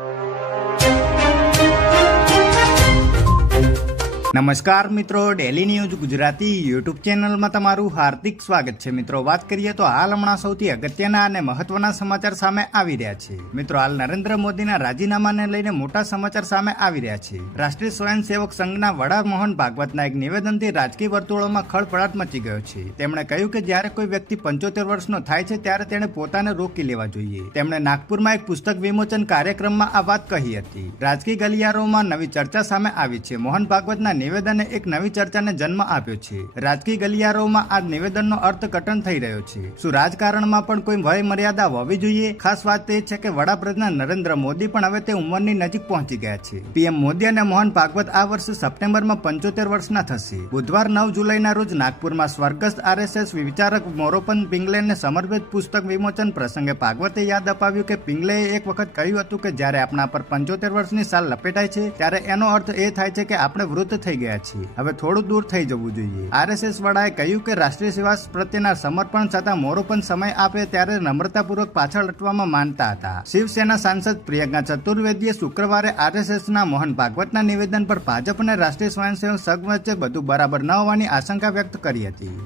you. નમસ્કાર મિત્રો daily news Gujarati YouTube ચેનલમાં તમારું હાર્દિક સ્વાગત છે. મિત્રો, વાત કરીએ તો હાલ હમણાં સૌથી અગત્યના અને મહત્વના સમાચાર સામે આવી રહ્યા છે. મિત્રો, હાલ નરેન્દ્ર મોદીના રાજીનામાને લઈને મોટા સમાચાર સામે આવી રહ્યા છે. રાષ્ટ્રીય સ્વયંસેવક સંઘના વડા મોહન ભાગવતના એક નિવેદનથી રાજકીય વર્તુળોમાં ખળભળાટ મચી ગયો છે. તેમણે કહ્યું કે જ્યારે કોઈ વ્યક્તિ પંચોતેર વર્ષનો થાય છે, ત્યારે તેણે પોતાને રોકી લેવા જોઈએ. તેમણે નાગપુરમાં એક પુસ્તક વિમોચન કાર્યક્રમમાં આ વાત કહી હતી. રાજકીય ગલિયારોમાં નવી ચર્ચા સામે આવી છે. મોહન ભાગવતના નિવેદને એક નવી ચર્ચાને જન્મ આપ્યો છે. રાજકીય ગલિયારોમાં આ નિવેદનનો અર્થઘટન થઈ રહ્યો છે. શું રાજકારણમાં પણ કોઈ વય મર્યાદા હોવી જોઈએ? ખાસ વાત એ છે કે વડાપ્રધાન નરેન્દ્ર મોદી પણ હવે તે ઉંમરની નજીક પહોંચી ગયા છે. પીએમ મોદી અને મોહન ભાગવત આ વર્ષે સપ્ટેમ્બરમાં પંચોતેર વર્ષના થશે. બુધવાર નવ જુલાઈના રોજ નાગપુરમાં સ્વર્ગસ્થ આરએસએસ વિચારક મોરોપન પિંગલેને સમર્પિત પુસ્તક વિમોચન પ્રસંગે ભાગવતે યાદ અપાવ્યું કે પિંગલેએ એક વખત કહ્યું હતું કે જ્યારે આપણા પર પંચોતેર વર્ષની સાલ લપેટાય છે, ત્યારે એનો અર્થ એ થાય છે કે આપણે વૃદ્ધ થઈ ગયા છીએ. હવે થોડું દૂર થઈ જવું જોઈએ. આરએસએસ વડાએ કહ્યું કે રાષ્ટ્રીય સેવા પ્રત્યેના સમર્પણ છતાં મોરોપન સમય આપે ત્યારે નમ્રતાપૂર્વક પાછળ હટવામાં માનતા હતા. શિવસેના સાંસદ પ્રિયંકા ચતુર્વેદીએ શુક્રવારે આરએસએસના મોહન ભાગવતના નિવેદન પર ભાજપ અને રાષ્ટ્રીય સ્વયંસેવક સંઘ વચ્ચે બધું બરાબર ન હોવાની આશંકા વ્યક્ત કરી હતી.